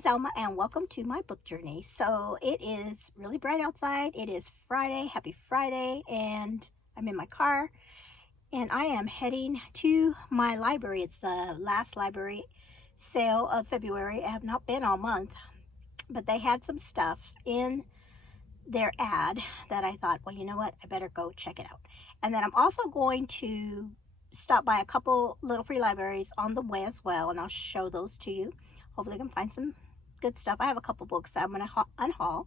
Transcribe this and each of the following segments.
is Elma and welcome to my book journey. So it is really bright outside. It is Friday. Happy Friday. And I'm in my car and I am heading to my library. It's the last library sale of February. I have not been all month, but they had some stuff in their ad that I thought, well, you know what? I better go check it out. And then I'm also going to stop by a couple little free libraries on the way as well, and I'll show those to you. Hopefully I can find some good stuff. I have a couple books that I'm going to unhaul.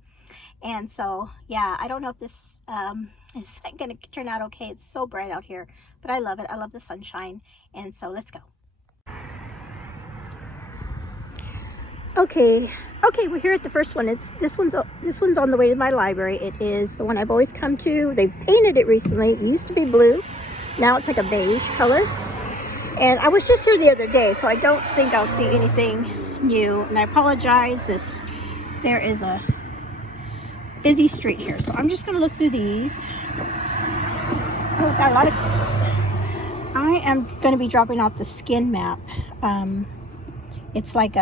And so, yeah, I don't know if this is going to turn out okay. It's so bright out here, but I love it. I love the sunshine. And so let's go. Okay, we're here at the first one. This one's on the way to my library. It is the one I've always come to. They've painted it recently. It used to be blue. Now it's like a beige color. And I was just here the other day, so I don't think I'll see anything new. And I apologize. There is a busy street here, so I'm just going to look through these. Oh, got a lot of. I am going to be dropping off the Skin Map. It's like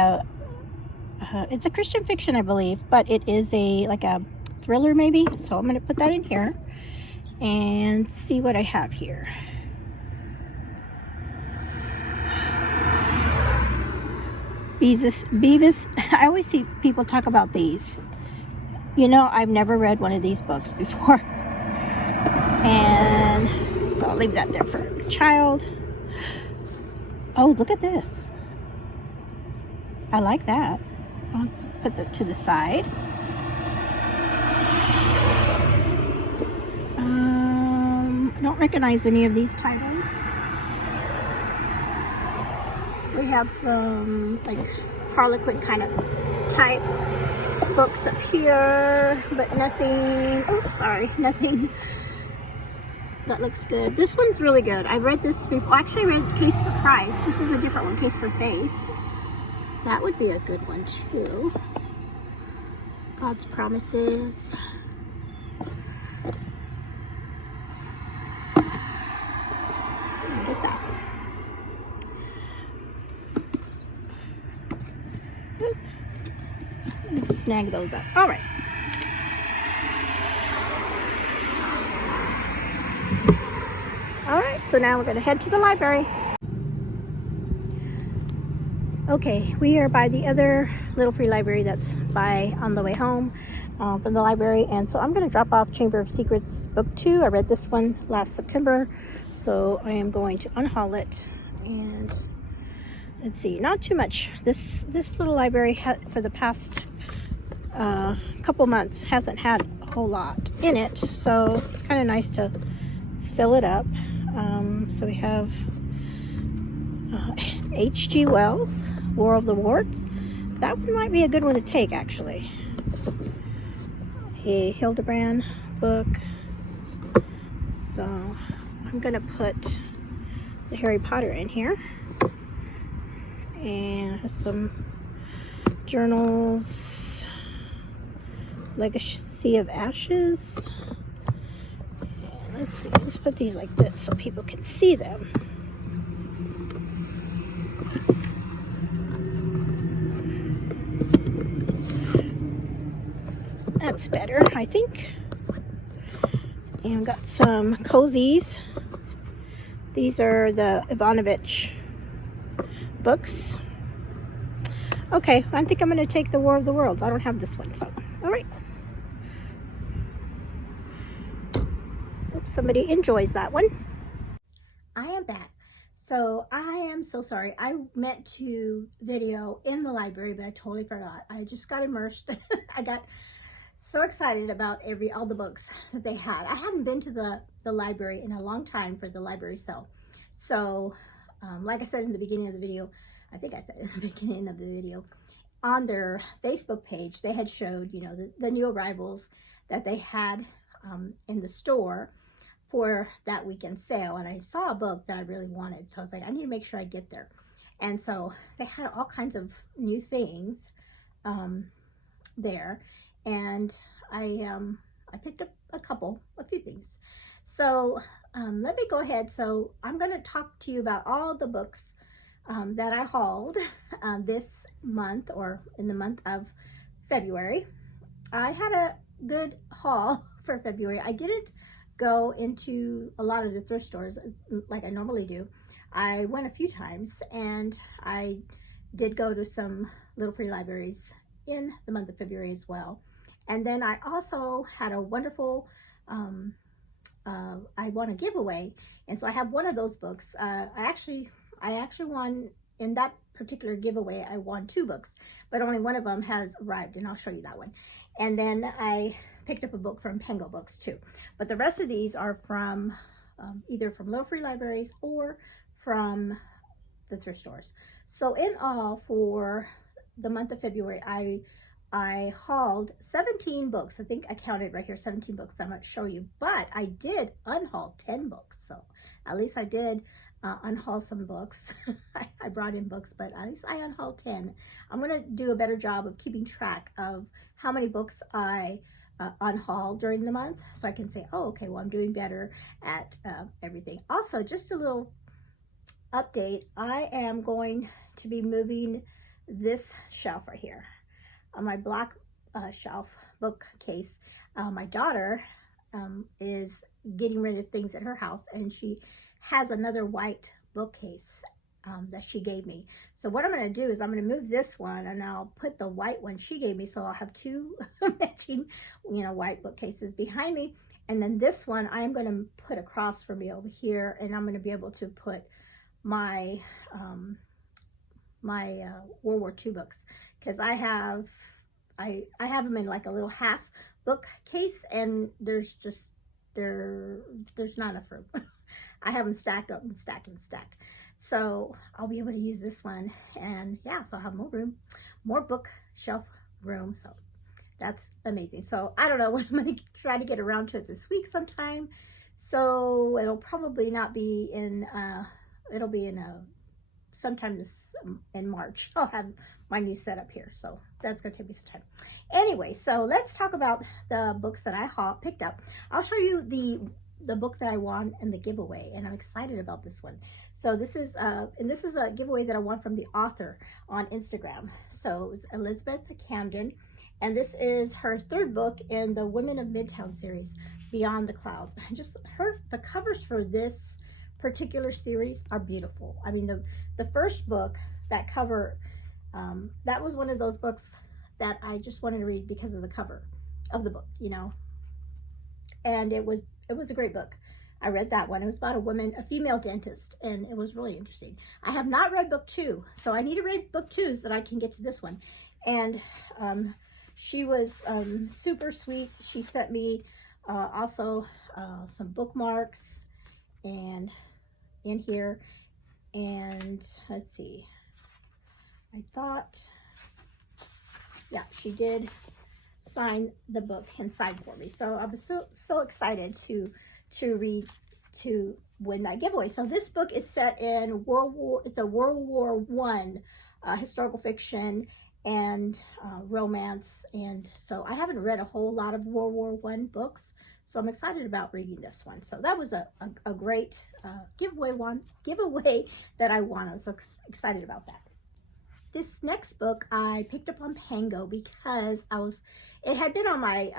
it's a Christian fiction, I believe, but it is like a thriller maybe. So I'm going to put that in here and see what I have here. Beavis. I always see people talk about these. You know, I've never read one of these books before. And so I'll leave that there for a child. Oh, look at this. I like that. I'll put that to the side. I don't recognize any of these titles. We have some like Harlequin kind of type books up here, but nothing, nothing that looks good. This one's really good. I read this before. Actually, I read Case for Christ. This is a different one, Case for Faith. That would be a good one too. God's Promises. Look at that. Snag those up. All right. All right, so now we're going to head to the library. Okay, we are by the other little free library that's on the way home from the library, and so I'm going to drop off Chamber of Secrets book 2. I read this one last September, so I am going to unhaul it. And let's see, not too much. This little library for the past couple months hasn't had a whole lot in it, so it's kind of nice to fill it up. So we have H.G. Wells, War of the Worlds. That one might be a good one to take, actually. A Hildebrand book. So I'm going to put the Harry Potter in here. And some journals. Legacy of Ashes. And let's see, let's put these like this so people can see them. That's better, I think. And I've got some cozies. These are the Ivanovich books. Okay, I think I'm going to take the War of the Worlds. I don't have this one, so all right. Hope somebody enjoys that one. I am back. So I am so sorry. I meant to video in the library, but I totally forgot. I just got immersed. I got so excited about all the books that they had. I hadn't been to the library in a long time for the library sale. So like I said in the beginning of the video, I think I said in the beginning of the video, on their Facebook page, they had showed, you know, the new arrivals that they had in the store for that weekend sale. And I saw a book that I really wanted. So I was like, I need to make sure I get there. And so they had all kinds of new things there. And I picked up a few things. So let me go ahead. So I'm going to talk to you about all the books that I hauled this month, or in the month of February. I had a good haul for February. I didn't go into a lot of the thrift stores like I normally do. I went a few times, and I did go to some little free libraries in the month of February as well. And then I also had a wonderful I won a giveaway, and so I have one of those books. I actually won in that particular giveaway. I won 2 books, but only one of them has arrived, and I'll show you that one. And then I picked up a book from Penguin Books too, but the rest of these are from either from little free libraries or from the thrift stores. So in all, for the month of February, I hauled 17 books. I think I counted right here, 17 books. I'm going to show you, but I did unhaul 10 books. So at least I did unhaul some books. I brought in books, but at least I unhauled 10. I'm going to do a better job of keeping track of how many books I unhaul during the month, so I can say, oh, okay, well, I'm doing better at everything. Also, just a little update. I am going to be moving this shelf right here on my black shelf bookcase. My daughter is getting rid of things at her house, and she has another white bookcase that she gave me. So what I'm going to do is I'm going to move this one, and I'll put the white one she gave me, so I'll have 2 matching, white bookcases behind me. And then this one I'm going to put across from me over here, and I'm going to be able to put my World War II books, because I have them in like a little half bookcase, and there's not enough room. I have them stacked up and stacked and stacked. So I'll be able to use this one, and yeah, so I'll have more room, more bookshelf room. So that's amazing. So I don't know when I'm going to try to get around to it this week sometime. So it'll probably not be in, it'll be in sometime in March. I'll have my new setup here, so that's going to take me some time. Anyway, so let's talk about the books that I picked up. I'll show you the book that I won in the giveaway, and I'm excited about this one. So this is a giveaway that I won from the author on Instagram. So it was Elizabeth Camden, and this is her 3rd book in the Women of Midtown series, Beyond the Clouds. And just the covers for this particular series are beautiful. I mean, the first book, that cover, that was one of those books that I just wanted to read because of the cover of the book, and it was a great book. I read that one. It was about a female dentist, and it was really interesting. I have not read book 2, so I need to read book 2 so that I can get to this one. And she was super sweet. She sent me also some bookmarks and in here, and let's see, I thought, yeah, she did sign the book inside for me. So I was so excited to win that giveaway. So this book is set in it's a World War I historical fiction and romance, and so I haven't read a whole lot of World War I books, so I'm excited about reading this one. So that was a great giveaway that I won. I was so excited about that. This next book I picked up on Pango because it had been on my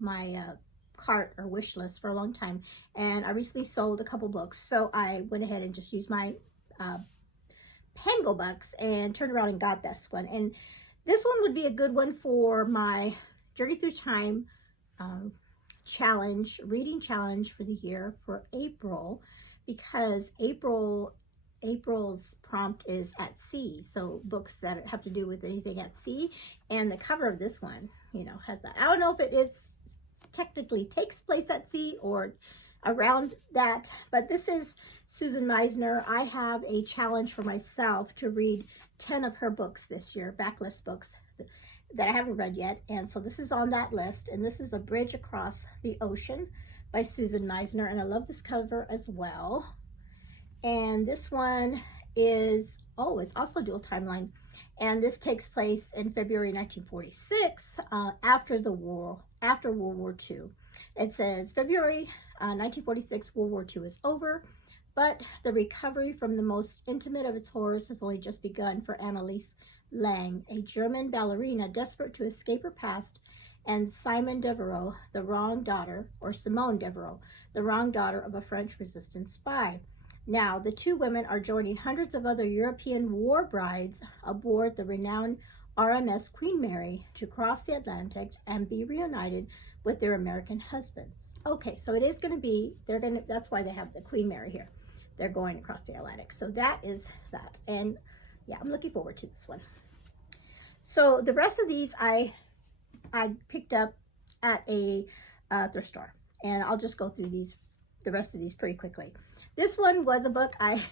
my cart or wish list for a long time, and I recently sold a couple books, so I went ahead and just used my Pango bucks and turned around and got this one. And this one would be a good one for my Journey Through Time reading challenge for the year for April, because April's prompt is at sea, so books that have to do with anything at sea, and the cover of this one, has that. I don't know if it is technically takes place at sea or around that, but this is Susan Meisner. I have a challenge for myself to read 10 of her books this year, backlist books that I haven't read yet, and so this is on that list. And this is A Bridge Across the Ocean by Susan Meisner, and I love this cover as well. And this one is, it's also dual timeline, and this takes place in February 1946, after World War II. It says February 1946, World War II is over, but the recovery from the most intimate of its horrors has only just begun for Anneliese Lang, a German ballerina desperate to escape her past, and Simone Devereaux, the wrong daughter, or Simone Devereaux, the wrong daughter of a French resistance spy. Now, the two women are joining hundreds of other European war brides aboard the renowned RMS Queen Mary to cross the Atlantic and be reunited with their American husbands. Okay, so it is going to be, that's why they have the Queen Mary here. They're going across the Atlantic. So that is that. And yeah, I'm looking forward to this one. So the rest of these I picked up at a thrift store. And I'll just go through the rest of these pretty quickly. This one was a book I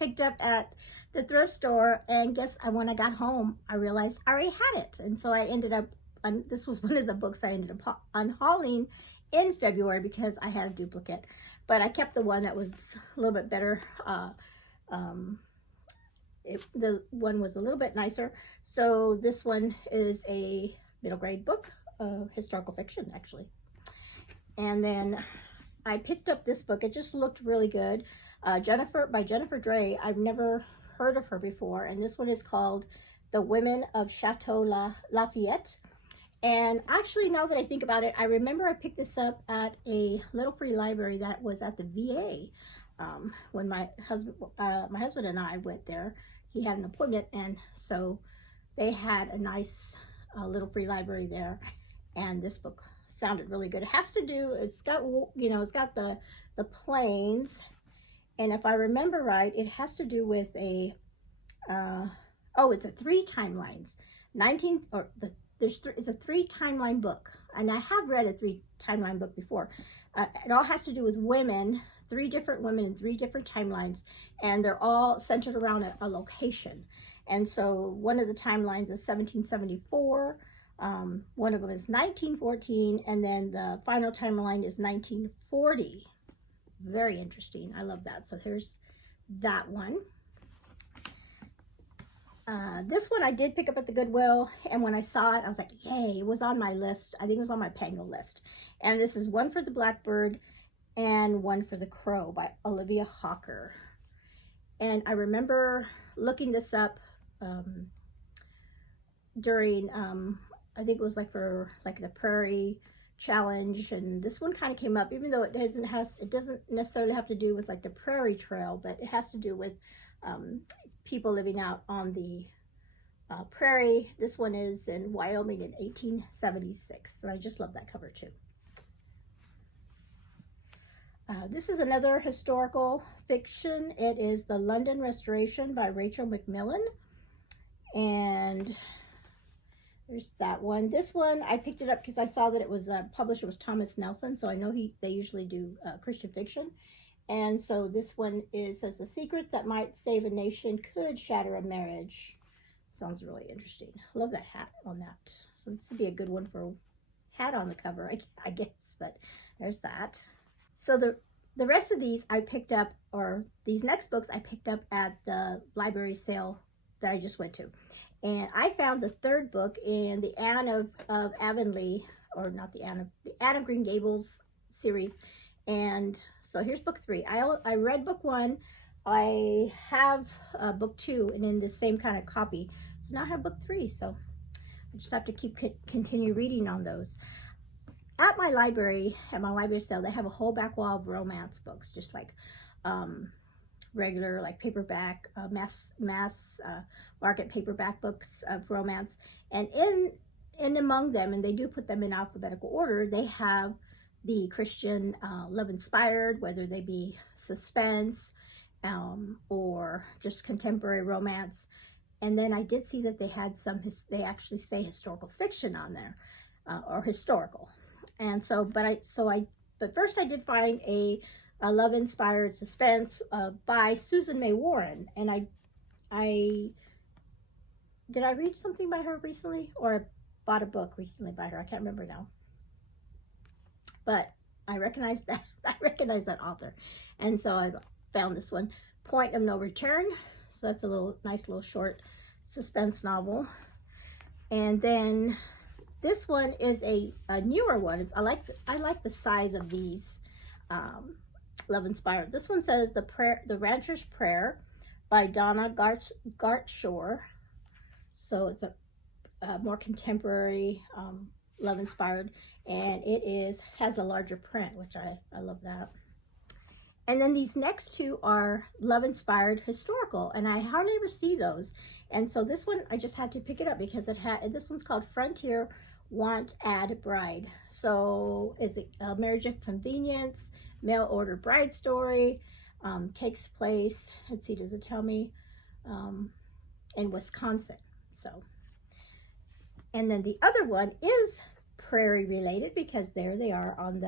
picked up at the thrift store, and when I got home, I realized I already had it. And so I ended up, this was one of the books I ended up unhauling in February because I had a duplicate. But I kept the one that was a little bit better. The one was a little bit nicer. So this one is a middle grade book, historical fiction actually. And then I picked up this book. It just looked really good. By Jennifer Drey. I've never heard of her before. And this one is called The Women of Chateau Lafayette. And actually, now that I think about it, I remember I picked this up at a little free library that was at the VA. When my husband and I went there, he had an appointment, and so they had a nice little free library there. And this book sounded really good. It has to do, it's got the planes, and if I remember right, it has to do with a it's a 3 timelines. It's a 3 timeline book, and I have read a 3 timeline book before. It all has to do with women, 3 different women in 3 different timelines, and they're all centered around a location. And so one of the timelines is 1774. One of them is 1914, and then the final timeline is 1940. Very interesting. I love that. So here's that one. This one I did pick up at the Goodwill, and when I saw it, I was like, yay, it was on my list. I think it was on my Pango list. And this is One for the Blackbird and One for the Crow by Olivia Hawker. And I remember looking this up during, I think it was for the Prairie Challenge, and this one kind of came up, even though it doesn't necessarily have to do with the Prairie Trail, but it has to do with people living out on the prairie. This one is in Wyoming in 1876, and I just love that cover too. This is another historical fiction. It is The London Restoration by Rachel Macmillan, and there's that one. This one I picked it up because I saw that it was publisher was Thomas Nelson, so I know they usually do Christian fiction. And so this one says The Secrets That Might Save a Nation Could Shatter a Marriage. Sounds really interesting. I love that hat on that. So this would be a good one for hat on the cover, I guess. But there's that. So the rest of these I picked up, or these next books I picked up at the library sale that I just went to. And I found the 3rd book in the Anne of Avonlea, or not the Anne of Green Gables series. And so here's book 3. I read book 1. I have book 2 and in the same kind of copy. So now I have book 3. So I just have to continue reading on those. At my library sale, they have a whole back wall of romance books, just regular paperback, mass market paperback books of romance. And in among them, and they do put them in alphabetical order, they have the Christian love-inspired, whether they be suspense or just contemporary romance. And then I did see that they had they actually say historical fiction on there, or historical. And so, but first I did find a love-inspired suspense by Susan May Warren. And did I read something by her recently, or I bought a book recently by her? I can't remember now. But I recognize that author, and so I found this one, Point of No Return. So that's a nice little short suspense novel. And then this one is a newer one. I like the size of these Love Inspired. This one says The Rancher's Prayer by Donna Gartshore. So it's a more contemporary love inspired, and it has a larger print, which I love that. And then these next two are love inspired historical, and I hardly ever see those. And so this one I just had to pick it up because this one's called Frontier Want Ad Bride. So is it a marriage of convenience, mail order bride story, takes place, let's see, does it tell me, in Wisconsin. So, and then the other one is prairie related because there they are on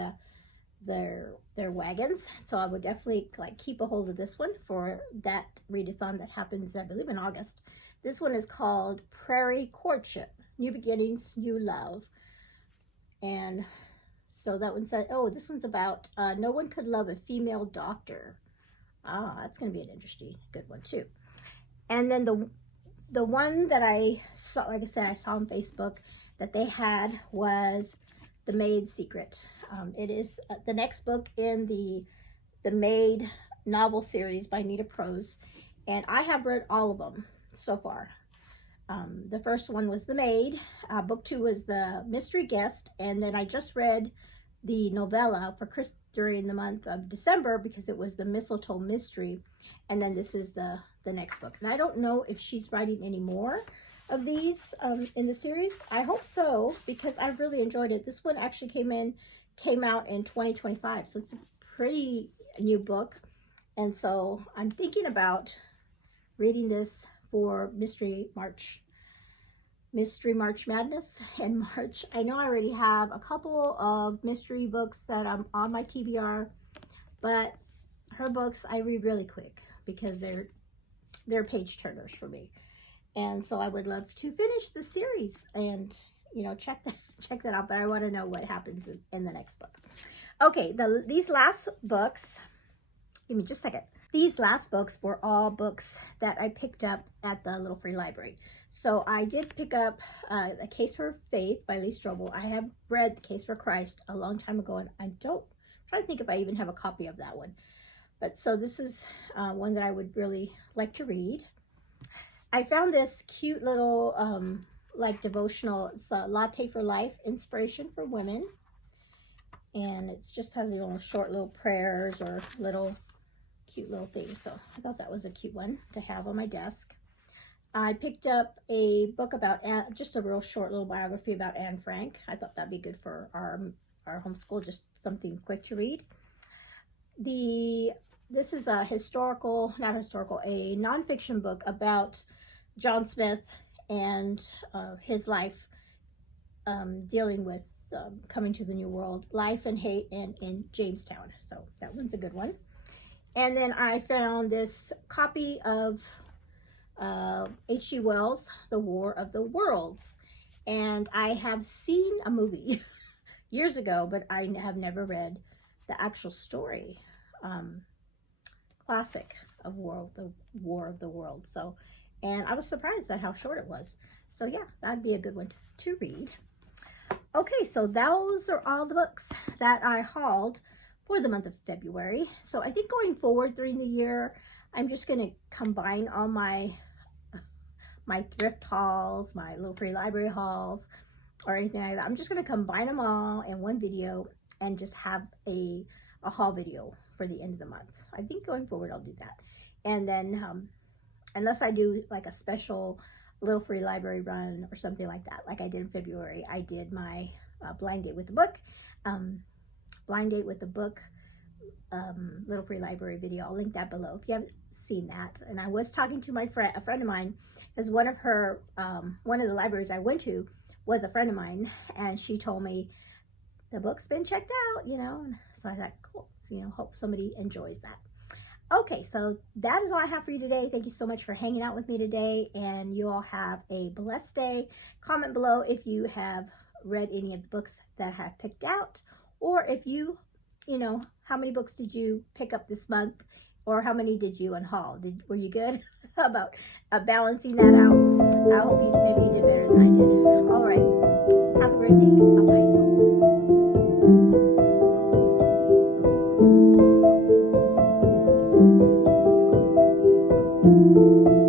their wagons. So I would definitely like keep a hold of this one for that readathon that happens, I believe, in August. This one is called Prairie Courtship, New Beginnings, New Love. And so that one said, oh, this one's about no one could love a female doctor. Ah, that's going to be an interesting, good one too. And then the one that I saw, like I said, I saw on Facebook that they had was The Maid's Secret. It is the next book in the Maid novel series by Nita Prose, and I have read all of them so far. The first one was The Maid, book 2 was The Mystery Guest, and then I just read the novella for during the month of December because it was The Mistletoe Mystery, and then this is the next book. And I don't know if she's writing any more of these in the series. I hope so, because I've really enjoyed it. This one actually came out in 2025, so it's a pretty new book, and so I'm thinking about reading this for Mystery March Madness in March. I know I already have a couple of mystery books that I'm on my TBR, but her books I read really quick because they're page turners for me. And so I would love to finish the series and, you know, check that out, but I want to know what happens in the next book. Okay, these last books, give me just a second. These last books were all books that I picked up at the Little Free Library. So I did pick up A Case for Faith by Lee Strobel. I have read The Case for Christ a long time ago, and I'm trying to think if I even have a copy of that one. But so this is one that I would really like to read. I found this cute little like devotional. It's a Latte for Life, Inspiration for Women. And it just has short little prayers or cute little things. So I thought that was a cute one to have on my desk. I picked up a book about just a real short little biography about Anne Frank. I thought that'd be good for our homeschool, just something quick to read. This is a a nonfiction book about John Smith and his life dealing with coming to the New World, life and hate in Jamestown. So that one's a good one. And then I found this copy of H.G. Wells' The War of the Worlds. And I have seen a movie years ago, but I have never read the actual story. Classic of the War of the Worlds. So, and I was surprised at how short it was. So yeah, that'd be a good one to read. Okay, so those are all the books that I hauled for the month of February. So I think going forward during the year, I'm just going to combine all my thrift hauls, my Little Free Library hauls, or anything like that. I'm just going to combine them all in one video and just have a haul video for the end of the month. I think going forward I'll do that. And then unless I do like a special Little Free Library run or something like that, like I did in February, I did my blind date with the book. Little Free Library video. I'll link that below if you haven't seen that. And I was talking to a friend of mine, because one of the libraries I went to was a friend of mine, and she told me the book's been checked out, you know. So I thought, cool. So, you know, hope somebody enjoys that. Okay, so that is all I have for you today. Thank you so much for hanging out with me today, and you all have a blessed day. Comment below if you have read any of the books that I have picked out, or if you know, how many books did you pick up this month, or how many did you unhaul? Were you good about balancing that out? I hope maybe you did better than I did. All right, have a great day. Bye-bye. you.